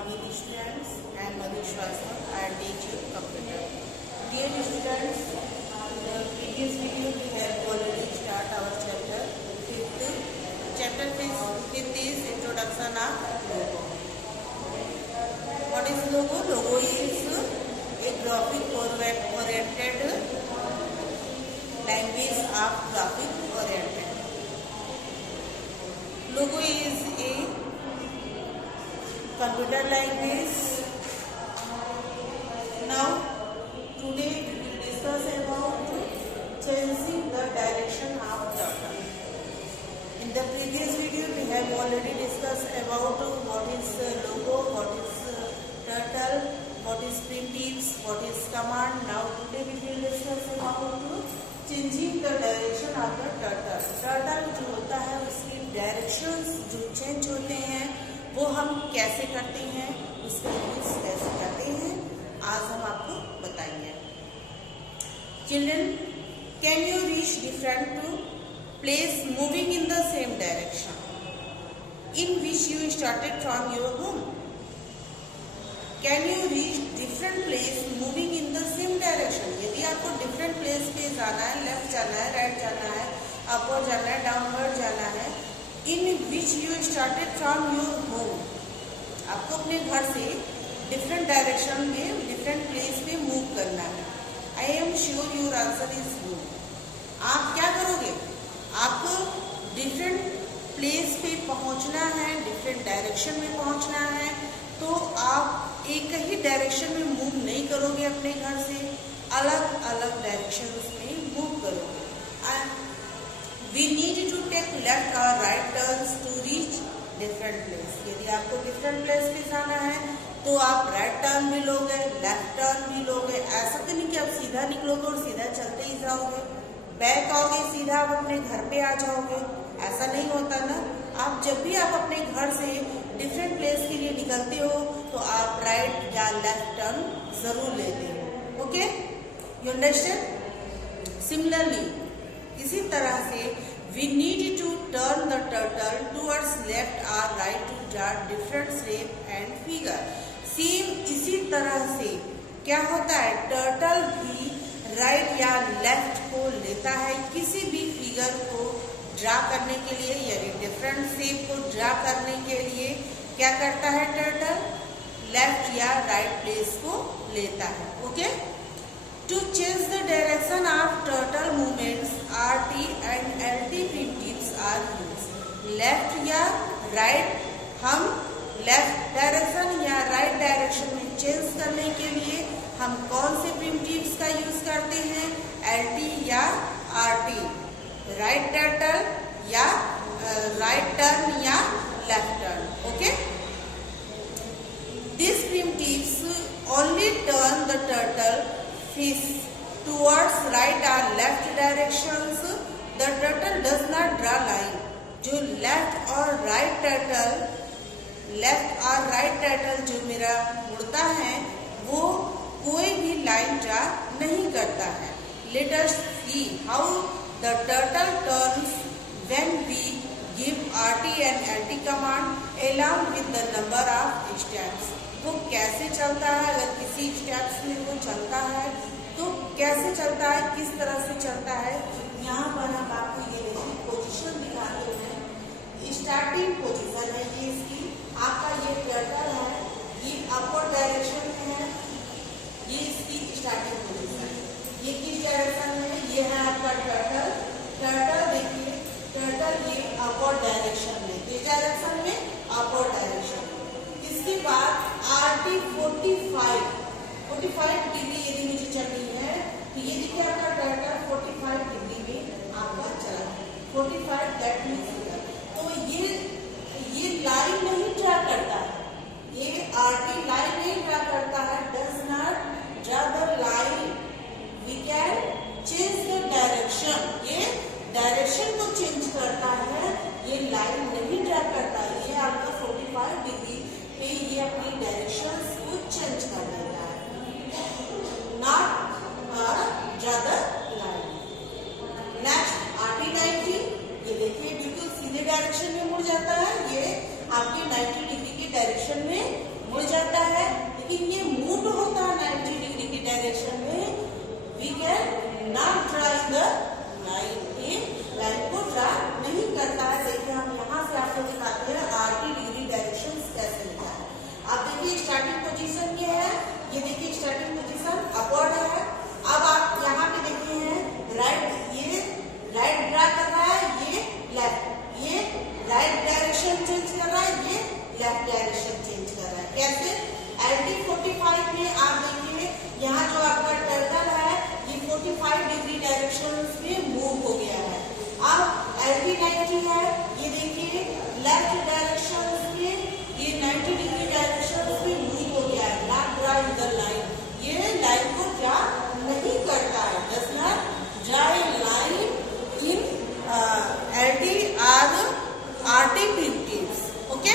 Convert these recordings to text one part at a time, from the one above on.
morning students. I am Madhu Shrivastava. I teach you computer. Dear students, in the previous video we have already started our chapter 5th. Chapter 5th is introduction of logo. What is logo? Logo is a graphic oriented language of graphic oriented. Logo is a computer language. Now today we will discuss about changing the direction of turtle. In the previous video we have already discussed about what is logo, what is turtle, what is primitives, what is command. Now today we will discuss about changing the direction of the turtle. Turtle जो होता है उसकी directions जो change होते हैं वो हम कैसे करते हैं, उसका यूज कैसे करते हैं, आज हम आपको बताएंगे. Children, can you reach different place moving in the same direction in which you started from your home? Can you reach different place moving in the same direction? यदि आपको different place पे जाना है, लेफ्ट जाना है, right जाना है, upward जाना है, डाउनवर्ड जाना है, in which you started from your home, आपको अपने घर से different direction में different place पे move करना है. I am sure your answer is no. आप क्या करोगे? आपको different place पे पहुंचना है, different direction में पहुंचना है, तो आप एक ही डायरेक्शन में मूव नहीं करोगे, अपने घर से अलग अलग डायरेक्शंस में मूव करोगे. We need to take left or right turns to reach different place. यदि आपको different place पे जाना है तो आप राइट टर्न भी लोगे, लेफ्ट टर्न भी लोगे. ऐसा तो नहीं कि आप सीधा निकलोगे और सीधा चलते ही जाओगे, बैक आओगे सीधा आप अपने घर पे आ जाओगे, ऐसा नहीं होता ना. आप जब भी आप अपने घर से डिफरेंट प्लेस के लिए निकलते हो तो आप राइट या लेफ्ट टर्न जरूर लेते हो. Okay, you understand? सिमिलरली इसी तरह से we need to turn the turtle towards left or right to draw different shape and figure. Same इसी तरह से क्या होता है, टर्टल भी राइट या लेफ्ट को लेता है किसी भी फिगर को ड्रा करने के लिए, यानी डिफरेंट शेप को ड्रा करने के लिए क्या करता है, टर्टल लेफ्ट या राइट प्लेस को लेता है. Okay, to change the direction of turtle movements RT and LT primitives are used. Left या राइट, हम लेफ्ट डायरेक्शन या राइट डायरेक्शन में चेंज करने के लिए हम कौन से प्रिमिटिव्स का यूज करते हैं, LT या RT, राइट टर्टल या राइट टर्न या left turn. Okay, these primitives only turn the turtle face towards right or left directions. The turtle does not draw line. जो लेफ्ट और राइट टर्टल जो मेरा मुड़ता है वो कोई भी लाइन ड्रा नहीं करता है. Let us see how the turtle turns when we give RT and LT command along with the number of steps. वो कैसे चलता है, अगर किसी स्टेप्स में वो चलता है तो कैसे चलता है, किस तरह से चलता है. यहाँ पर हम आपको ये देखिए पोजीशन दिखाते हैं. स्टार्टिंग पोजीशन है ये इसकी, आपका ये टर्टल है, ये अपवर्ड डायरेक्शन में है, ये इसकी स्टार्टिंग पोजीशन. ये किस डायरेक्शन में, ये है आपका टर्टल. देखिए टर्टल ये अपवर्ड डायरेक्शन में, किस डायरेक्शन में, अपवर्ड डायरेक्शन. इसके बाद RT 45 डिग्री यदि नीचे चल रही है तो ये देखिए आपका टर्टल 45 डिग्री में आपका चला, 45 दैट मींस. तो ये लाइन नहीं ड्रा करता है, ये RT लाइन नहीं ड्रा करता है, does not draw the line. We can change the direction, ये डायरेक्शन को चेंज करता है, ये लाइन नहीं ड्रा करता. ये आपका 45 डिग्री पे ये अपनी डायरेक्शन को चेंज कर देता है, not draw the line. Next RT 90, ये देखिए बिल्कुल सीधे डायरेक्शन में मुड़ जाता है, ये आपकी 90 डिग्री के डायरेक्शन में मुड़ जाता है, लेकिन ये मूव होता है 90 डिग्री की डायरेक्शन में, we can not draw in the line, ये लाइन को ड्रा नहीं करता है। देखिए हम यहाँ से आपको दिखाते हैं 80 डिग्री डायरेक्शन कैसे लिखा है। आप देखिए स्टार्टिंग पोजीशन ये है, ये देखिए स्टार्टिंग पोजीशन अपवर्ड है। अब आप यहाँ पे देखिए हैं राइट, ये राइट ड्रा कर रहा है, ये लेफ्ट, ये राइट डायरेक्शन चेंज कर रहा है, ये लेफ्ट डायरेक्शन चेंज कर रहा है। कैसे? LT45 में आप देखिए यहाँ जो आपका टर्टल है ये 45 डिग्री डायरेक्शन में मूव हो गया है। अब LT90 है, ये देखिए लेफ्ट डायरेक्शन में ये 90 डिग्री डायरेक्शन में मूव हो गया है। Not draw in the line, ये लाइन को ड्रा नहीं करता है, does not draw a line in LT और RT50। ओके,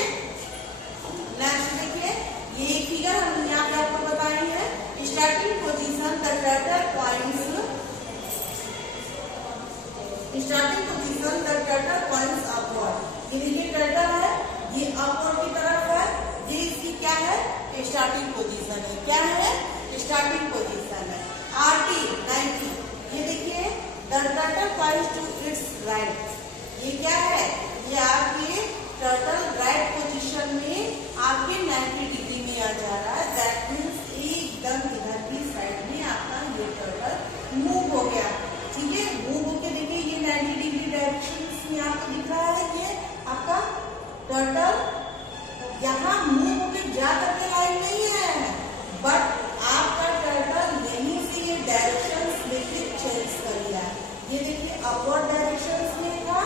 नेक्स्ट देखिए ये फिगर हम यहाँ पे आपको बताए हैं। Starting position the turtle points, starting position the turtle points upward. ये देखिए टर्टल है, ये अपवर्ड की तरफ है, ये इसकी क्या है? स्टार्टिंग पोजीशन है। क्या है? स्टार्टिंग पोजीशन है। RT90 ये देखिए the turtle points to its right, ये क्या है? ये आपके टर्टल राइट पोजीशन में आपके 90 डिग्री में आ जा रहा है। दैट मीन्स एकदम इधर की साइड में आपका ये टर्टल मूव हो गया। ठीक है, मूव होके देखिए ये 90 डिग्री डायरेक्शन में आपको दिख रहा है, ये आपका टर्टल यहाँ मूव होके जा करके लाइन नहीं है, बट आपका टर्टल यहीं से ये डायरेक्शन लेके चेंज कर लिया। ये देखिए अपवर्ड डायरेक्शन में था,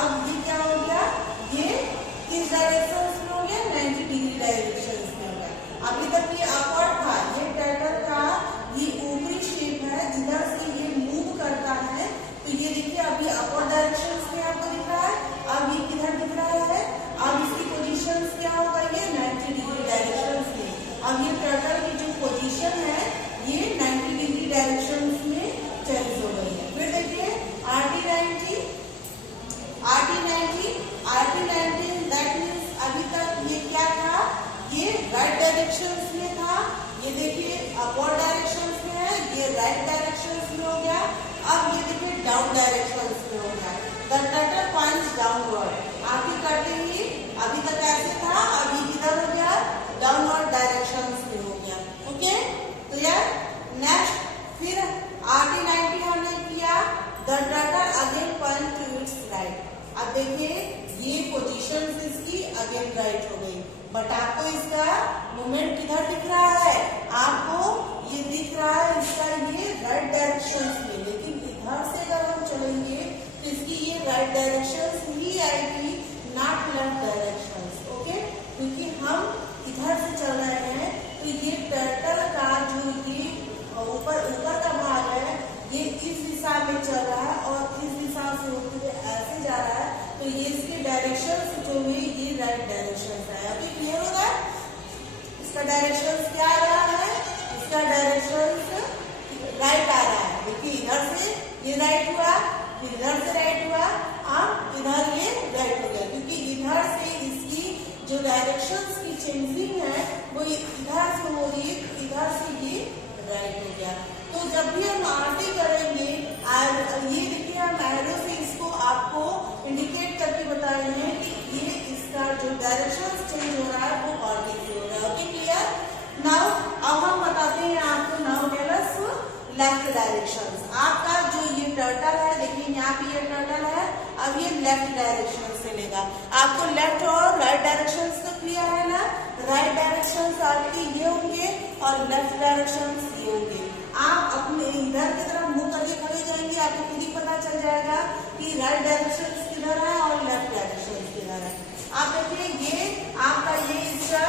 अब ये क्या हो गया? ये किस डायरेक्शन में हो गया? 90 डिग्री डायरेक्शन में हो गया। अभी तक ये अपवर्ड था, ये टर्टल का ये ऊपरी शेप है जिधर से ये मूव करता है। तो ये देखिए अभी अपवर्ड डायरेक्शन में आपको दिख रहा है, अब ये किधर दिख रहा है? अब इसकी पोजीशन क्या होगा? ये 90 डिग्री डायरेक्शन में। अब ये टर्टल की जो पोजीशन है ये 90 डिग्री डायरेक्शन में चेंज हो गई है। फिर देखिए RT90 दैट मीन्स अभी तक ये क्या था? ये राइट डायरेक्शन में था, ये देखिए अपवर्ड डायरेक्शन में है, ये राइट डायरेक्शन में हो गया। अब ये देखिए डाउन डायरेक्शन में हो गया। द टर्टल पॉइंट्स डाउनवर्ड, आगे करते ही अभी तक ऐसे था, अभी किधर हो गया? डाउनवर्ड डायरेक्शन में हो गया। ओके, तो यार नेक्स्ट फिर RT90 हमने किया, the turtle again point two its right. अब देखिए ये पोजीशन इसकी अगेन राइट हो गई, बट आपको इसका मूवमेंट किधर दिख रहा है? आपको ये दिख रहा है इसका ये राइट डायरेक्शन में, लेकिन इधर से अगर हम चलेंगे तो इसकी ये राइट डायरेक्शन ही आएगी, नॉट लेफ्ट डायरेक्शन। ओके, क्योंकि हम इधर से चल रहे हैं तो ये टर्टल का जो ये ऊपर का भाग है ये इस दिशा में चल रहा है और इस दिशा से होते हुए ऐसे जा रहा है, तो ये इसके डायरेक्शन जो है ये राइट डायरेक्शन है। अभी क्लियर हो रहा है? इसका डायरेक्शन क्या आ रहा है? इसका डायरेक्शन राइट आ रहा है। देखिए इधर से ये राइट हुआ, फिर इधर से राइट हुआ, अब इधर ये राइट हो गया, क्योंकि इधर से इसकी जो डायरेक्शन की चेंजिंग है वो इधर से हो रही है, इधर से ये राइट हो गया। तो जब भी हम RT करेंगे, ये देखिए हम एरो से इसको आपको इंडिकेट करके बताए हैं कि ये इसका जो डायरेक्शन चेंज हो रहा है वो RT से हो रहा है। Okay, clear? नाउ अब हम बताते हैं आपको, now tell us left direction. आपका जो ये टर्टल है, देखिए यहाँ पे ये टर्टल है, अब ये लेफ्ट डायरेक्शन से लेगा। आपको लेफ्ट और राइट डायरेक्शन तो क्लियर है ना? राइट डायरेक्शन आपके ये होंगे और लेफ्ट डायरेक्शन ये होंगे। आप अपने इधर की तरफ मुंह करके खड़े जाएंगे, आपको खुद ही पता चल जाएगा कि राइट डायरेक्शन किधर है और लेफ्ट डायरेक्शन किधर है। आप देखिए ये आपका ये इसका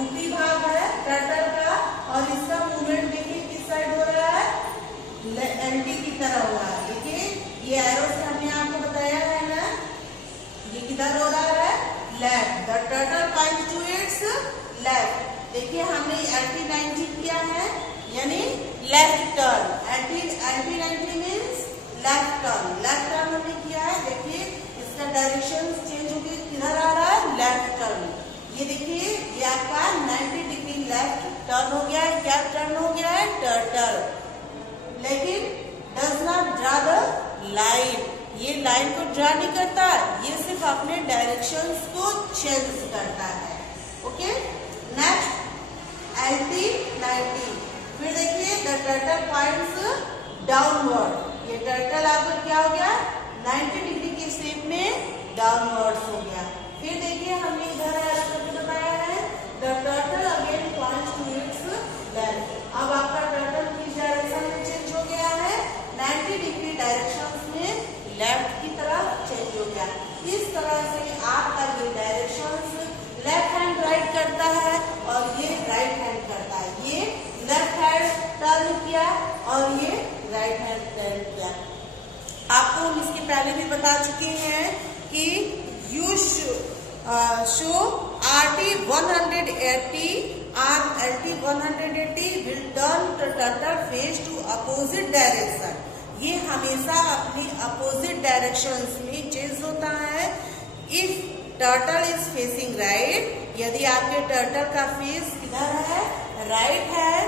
ऊपरी भाग है टर्टल का, और इसका मूवमेंट देखिए किस साइड हो रहा है? LT की तरह हो रहा है। देखिए ये एरो से हमने आपको बताया है ना, ये किधर हो रहा है? Left. The turtle points to its left. देखिए हमने LT90 किया है, यानी left turn. LT90 means left turn. Left turn हमने किया है, देखिए इसका डायरेक्शन चेंज होकर किधर आ रहा है? Left turn. ये देखिए ये आपका 90 डिग्री टर्न हो गया है, क्या टर्न हो गया है, टर्टल, लेकिन does not draw the line, ये लाइन को ड्रा नहीं करता, ये सिर्फ अपने डायरेक्शंस को चेंज करता है। ओके, नेक्स्ट LT 90, फिर देखिए द टर्टल पॉइंट्स डाउनवर्ड, ये टर्टल आपका क्या हो गया, 90 डिग्री के शेप में डाउनवर्ड्स हो गया। फिर देखिए हमने इधर बताया है the turtle again points to its left, अब आपका टर्टल किस डायरेक्शन में चेंज हो गया है, 90 डिग्री डायरेक्शन में लेफ्ट की तरफ चेंज हो गया। इस तरह से आपका ये डायरेक्शन लेफ्ट हैंड राइट करता है और ये राइट हैंड करता है, ये लेफ्ट हैंड टर्न किया और ये राइट हैंड टर्न किया। आपको हम इसके पहले भी बता चुके हैं कि you show RT 180 and LT 180 will turn the turtle face to opposite direction, ये हमेशा अपनी अपोजिट डायरेक्शंस में चेंज होता है। If turtle is facing right, यदि आपके टर्टल का फेस किधर है, राइट है,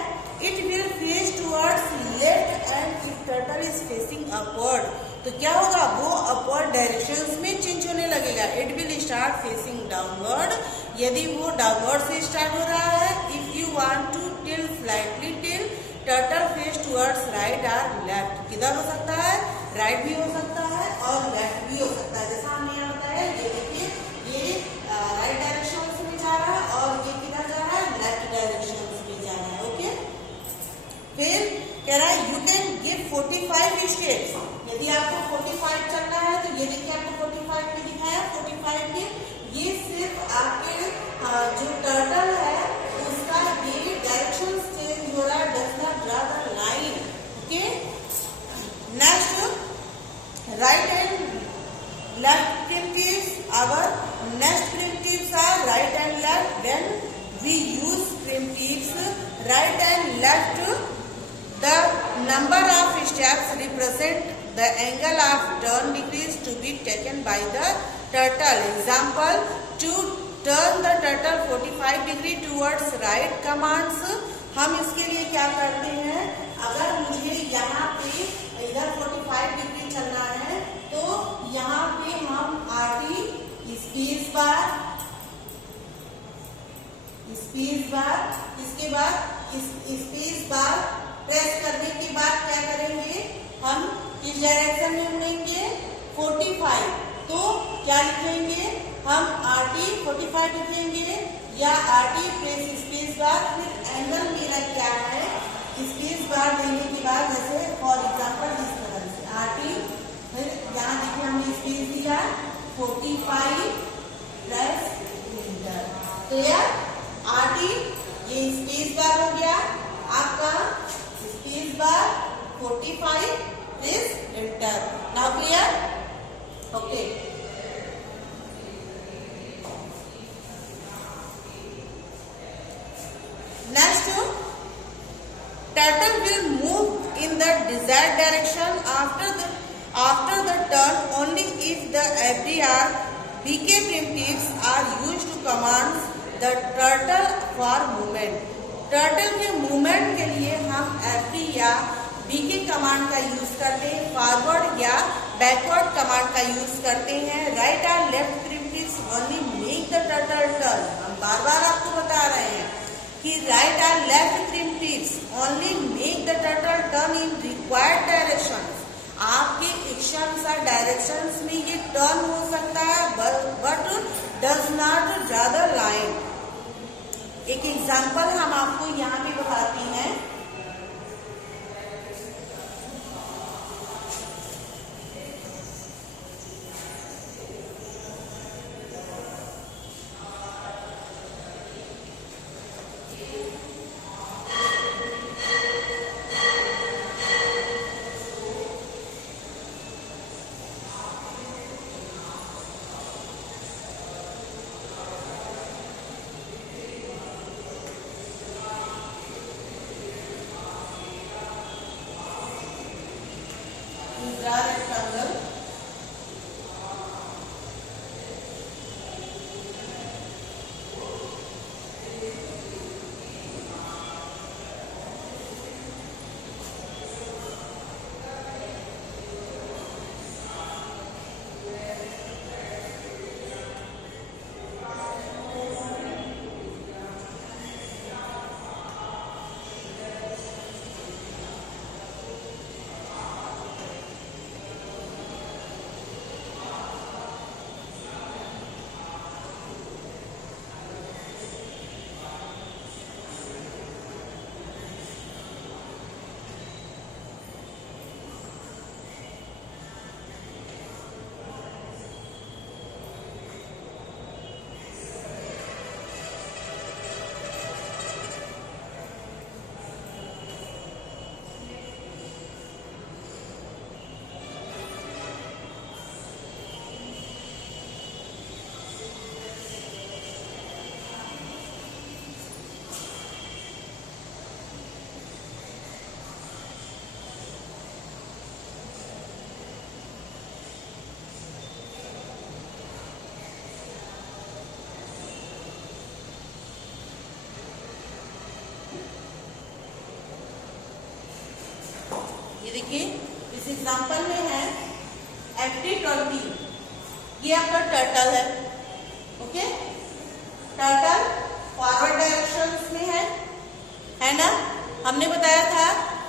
it will face towards left, and if turtle is facing upward तो क्या होगा, वो अपवर्ड डायरेक्शंस में चेंज होने लगेगा। It will start facing downward, यदि वो डाउनवर्ड से स्टार्ट हो रहा है। If you want to tilt slightly tilt turtle face towards right और लेफ्ट, किधर हो सकता है, राइट भी हो सकता है और लेफ्ट भी हो सकता है। जैसा हमने यहाँ बताया, ये देखिए ये राइट डायरेक्शन में जा रहा है और ये किधर जा रहा है, लेफ्ट डायरेक्शन में जा रहा है। ओके, फिर कह रहा है यू कैन गिव 45 स्टेप्स, यदि आपको 45 चलना है तो ये देखिए आपको 45 में दिखाया, 45 में ये सिर्फ आपके जो टर्टल है उसका ये डायरेक्शन चेंज हो रहा है, does not draw the line. Okay, next right and left primitives, our next primitives are right and left. When we use primitives right and left, the number of steps represent the angle of turn degrees to be taken by the turtle. Example, to turn the turtle 45 degree towards right commands, हम इसके लिए क्या करते हैं, अगर मुझे यहाँ पे इधर 45 डिग्री चलना है तो यहाँ पे हम RT स्पेस बार, इसके बाद स्पेस बार प्रेस करने के बाद क्या करेंगे, हम इस डायरेक्शन में लेंगे 45, तो क्या लिखेंगे हम RT 45 लिखेंगे या RT प्रेस स्पेस बार। फिर एंगल मेरा क्या है, स्पेस बार देने के बाद जैसे फॉर एग्जांपल इस तरह से RT, फिर यहाँ देखिए हमने स्पेस दिया 45 प्लस मीटर, तो यह RT ये स्पेस बार हो गया आपका, space bar 45 plus metre. Now clear? Okay, next, turtle will move in the desired direction after the turn only if the FD or BK primitives are used to command the turtle for movement. Turtle के movement के लिए हम FD या BK command का use करते हैं, forward या backward command का यूज करते हैं। राइट और left primitives only make the turtle turn, हम बार बार आपको बता रहे हैं कि right and left primitives only make the turtle turn in required directions. आपके इच्छानुसार डायरेक्शंस में ये टर्न हो सकता है, but does not draw the line. एक एग्जांपल हम आपको यहाँ पे बताते हैं, ये देखिए इस एग्जांपल में है FT20, ये आपका टर्टल है। ओके, टर्टल फॉरवर्ड डायरेक्शंस में है ना। हमने बताया था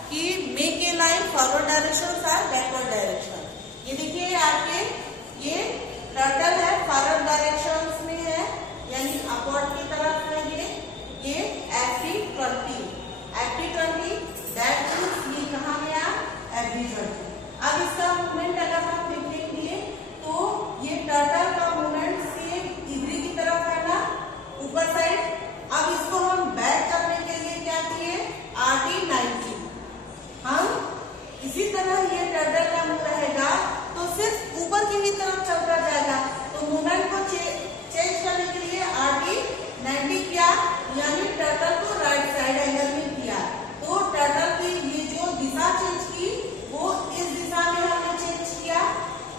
कि make a line forward direction और बैकवर्ड डायरेक्शन। ये देखिए आपके ये टर्टल है, फॉरवर्ड डायरेक्शंस में है यानी अपवर्ड की तरफ है। ये FT20 दैट मींस ये कहाँ गया FD20। अब इसका मूवमेंट अगर हम देखेंगे तो ये टर्टल का मूवमेंट सेम इधर की तरफ है ना, ऊपर साइड। अब इसको हम बैक करने के लिए क्या किए, RT90। हम इसी तरह ये टर्टल का मूव रहेगा तो सिर्फ ऊपर की ही तरफ चलता जाएगा। तो मूवमेंट को चेंज करने के लिए RT90 किया, यानी टर्टल को राइट साइड एंगल में किया। तो टर्टल की ये जो दिशा चेंज की वो इस दिशा में हमने चेंज किया।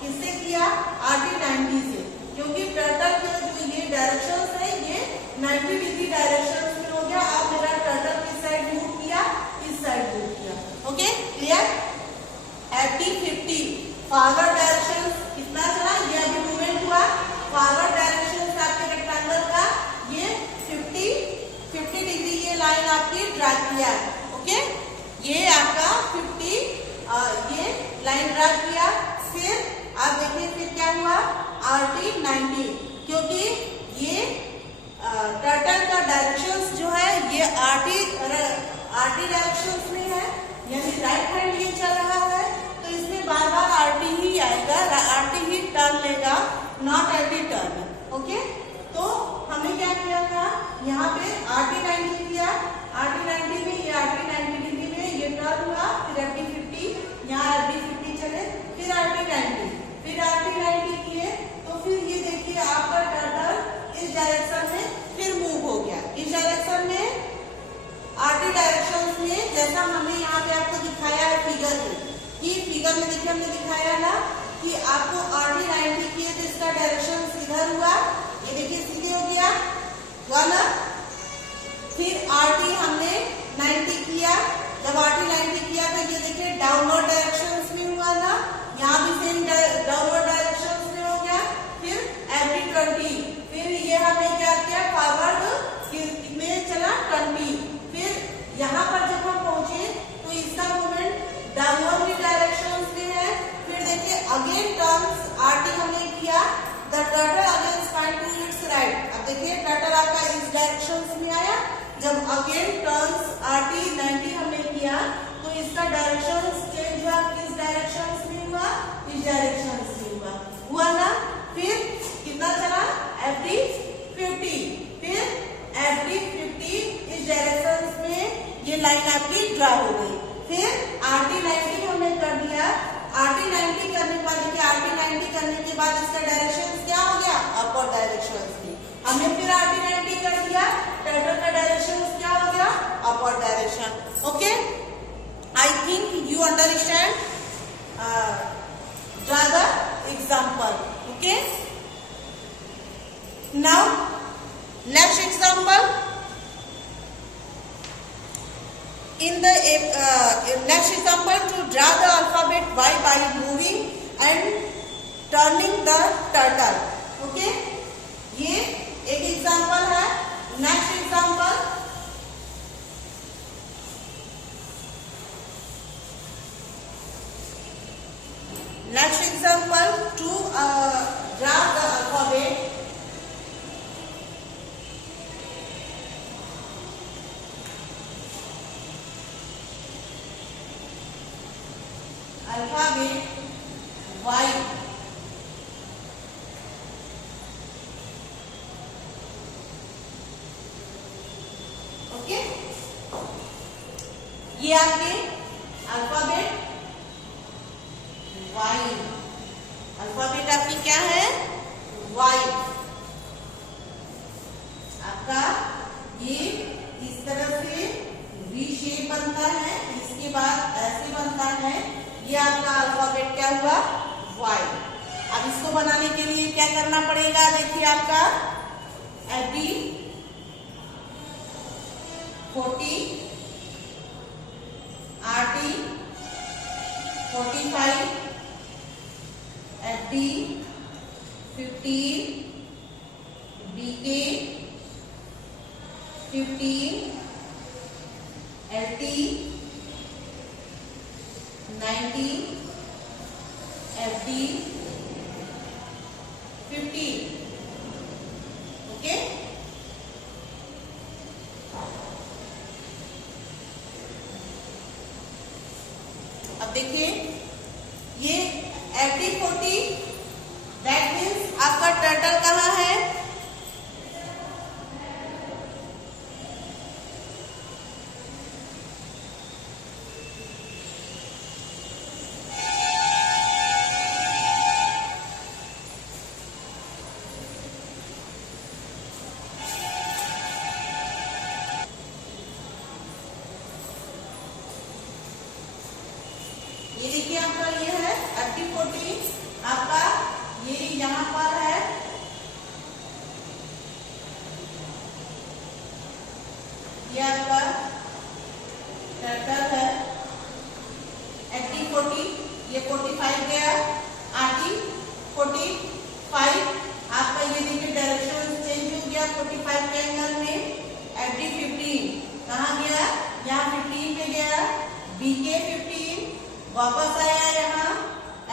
किससे किया, RT90 से, क्योंकि टर्टल के जो ये डायरेक्शन है ये 90 डिग्री डायरेक्शन में हो गया। अब मेरा टर्टल किस साइड मूव किया, इस साइड मूव किया। Okay, clear. FT50 forward direction कितना चला, ये अभी मूवमेंट हुआ। फॉरवर्ड डायरेक्शन आपके रेक्टेंगल का ये 50 डिग्री ये लाइन आपकी ड्रा किया है। ओके, ये आपका 50 ये लाइन ड्रा किया। फिर आप देखिए फिर क्या हुआ, RT90, क्योंकि ये टर्टल का डायरेक्शंस जो है ये RT डायरेक्शंस में है, यानी राइट हैंड ये चल रहा है। तो इसमें बार बार RT ही आएगा, RT ही टर्न लेगा, नॉट LT टर्न। ओके, तो हमने क्या किया था, यहाँ पे RT90 किया। RT90 में ये RT90 डिग्री में ये टर्न हुआ। फिर FT50, यहाँ FT50 चले, फिर RT90, फिर RT90 किए। तो फिर ये देखिए आपका टर्टल इस डायरेक्शन में फिर मूव हो गया। इस डायरेक्शन में RT डायरेक्शन में, जैसा हमने यहाँ पे आपको दिखाया है फिगर में, कि फिगर में देखिए हमने दिखाया ना कि आपको RT90 किए तो इसका डायरेक्शन इधर हुआ। ये देखिए सीधे हो गया, हुआ ना। फिर RT हमने 90 किया। जब RT90 किया तो ये देखिए डाउनवर्ड डायरेक्शन में हुआ ना, यहाँ भी सेम डाउनवर्ड डायरेक्शन में हो गया। फिर FT20, फिर ये हमने क्या किया, फॉरवर्ड कितने चला 20। फिर यहाँ पर जब हम पहुंचे तो इसका मूवमेंट डाउनवर्ड डायरेक्शन में है। फिर देखिए अगेन टर्न्स RT हमने किया, the turtle again spine to its right. अब देखिए टर्टल आपका इस डायरेक्शन में आया। जब अगेन टर्न्स RT90 हमने किया तो इसका डायरेक्शन चेंज हुआ, किस डायरेक्शन में हुआ, इस डायरेक्शन में हुआ ना। फिर कितना चला, FT50, फिर FT50 इस डायरेक्शन में ये लाइन आपकी ड्रा हो गई। फिर RT90 हमने कर दिया। RT90 करने के बाद देखिए RT90 करने के बाद इसका डायरेक्शन क्या हो गया, अपवर्ड डायरेक्शन में। हमने फिर RT90 कर दिया, टर्टल का डायरेक्शन क्या हो गया, upward direction. Okay, I think you understand the example. Okay, now next example. In the next example, to draw the alphabet Y by moving and turning the turtle. Okay, ये एक example है। Next example, to draw the alphabet Y। Okay, ये आपके alphabet Y, alphabet आपकी क्या है, Y। आपका ये इस तरह से V शेप बनता है, इसके बाद ऐसे बनता है। ये आपका अल्फाबेट क्या हुआ, Y। अब इसको बनाने के लिए क्या करना पड़ेगा, देखिए आपका FT40, RT 15, LT 19, FD 15. Okay, अब देखिए ये FD 40, दैट मीन्स आपका टर्टल कहाँ है? ये देखिए आपका ये है FD 40, आपका ये यहाँ पर है, ये आपका टर्टल है FD 40, ये 45 गया, RT 45, आपका ये देखिए डायरेक्शन चेंज हो गया 45 के एंगल में। FD 15 कहाँ गया? यहाँ 15 पे गया, BK 15 वापस आया यहाँ,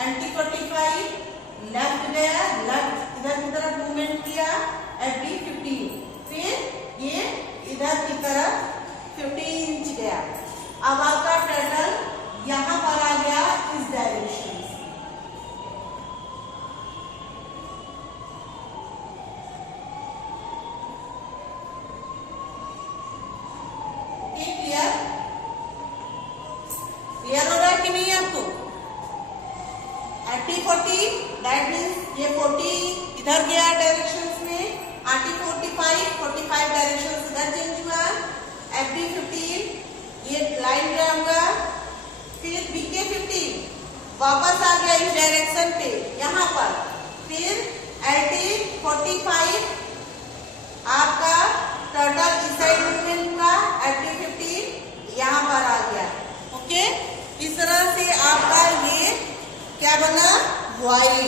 LT 45 लेफ्ट गया, लेफ्ट इधर की तरफ मूवमेंट किया, FD 15 फिर ये इधर की तरफ 15 इंच गया। अब आपका टर्टल यहाँ पर आ गया इस डायरेक्शन से। क्लियर? क्लियर हो रहा है कि नहीं आपको? RT 40 दैट मीन्स ये 40 इधर गया डायरेक्शंस में, RT 45 डायरेक्शंस इधर चेंज हुआ, FD 15 ये लाइन जाऊंगा, फिर BK 15 वापस आ गया इस डायरेक्शन पे यहाँ पर, फिर LT 45 आपका टर्टल इस साइड मूवमेंट हुआ, FD 15 यहाँ पर आ गया। ओके, इस तरह से आपका ये क्या बना? While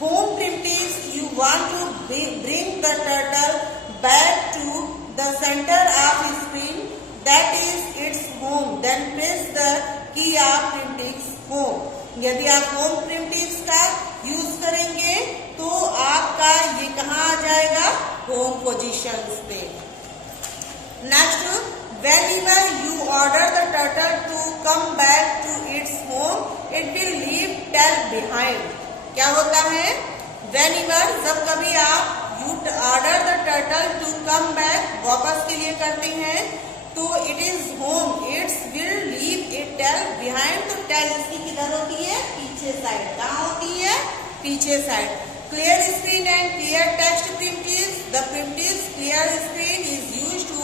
home primitives you want to bring the turtle back to the center of screen, that is its home, then press the key of primitives home. यदि आप होम primitives का यूज करेंगे तो आपका ये कहाँ आ जाएगा? होम पोजीशंस पे। Next, whenever you order the turtle to come back to its home, it will leave tail behind. क्या होता है? Whenever जब कभी आप you order the turtle to come back वापस के लिए करते हैं तो it is home, it will leave a tail behind. तो tail इसकी किधर होती है? पीछे साइड। कहाँ होती है? पीछे side. Clear screen and clear text primitives. The primitives clear screen is used to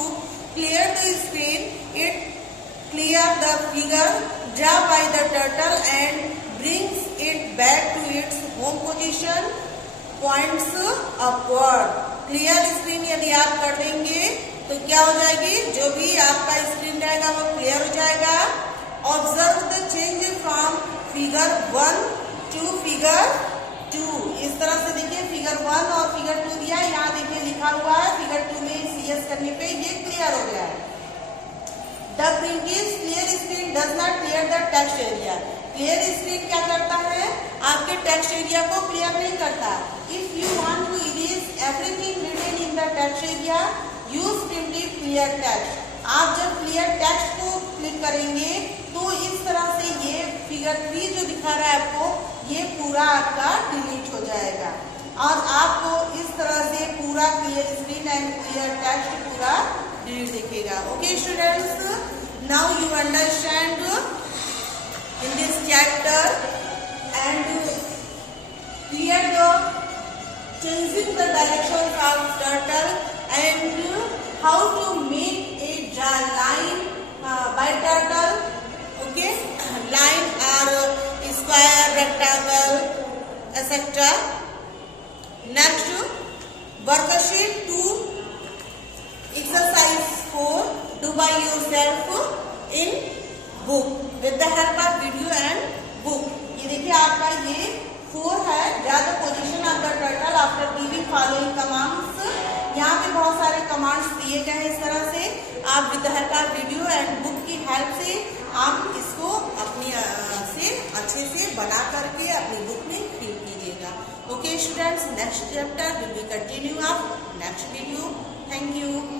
clear the screen. It clear the figure drawn by the turtle and brings it back to its home position. Points upward. Clear screen यदि आप कर देंगे तो क्या हो जाएगी? जो भी आपका स्क्रीन रहेगा वो क्लियर हो जाएगा। Observe the change from figure 1 to figure 2. इस तरह से देखिए फिगर 1 और फिगर 2 दिया, यहाँ देखिए लिखा हुआ है फिगर 2 में CS करने पे ये क्लियर हो गया है। The primitives clear screen does not clear the text area. Clear screen क्या करता है? आपके टेक्स्ट एरिया को क्लियर नहीं करता। If you want to erase everything written in the text area, use primitive clear text. आप जब क्लियर टेक्स्ट को क्लिक करेंगे तो इस तरह से ये फिगर 3 जो दिखा रहा है आपको, ये पूरा आपका डिलीट हो जाएगा और आपको इस तरह से पूरा clear screen and clear text पूरा डिलीट दिखेगा। Okay students, now you understand in this chapter and clear the changing the direction of turtle and how to make a line by turtle. Okay, line or square, rectangle, etc. Next, worksheet 2 exercise 4 do by yourself in book with the help of video and book. ये देखिए आपका ये 4 है, draw the position of the turtle after giving following commands. यहाँ पे बहुत सारे commands दिए गए हैं। इस तरह से आप विद्यार का वीडियो एंड बुक की हेल्प से आप इसको अपनी से अच्छे से बना करके अपनी बुक में फिल कीजिएगा। Okay students, next chapter will be continue of next video. Thank you.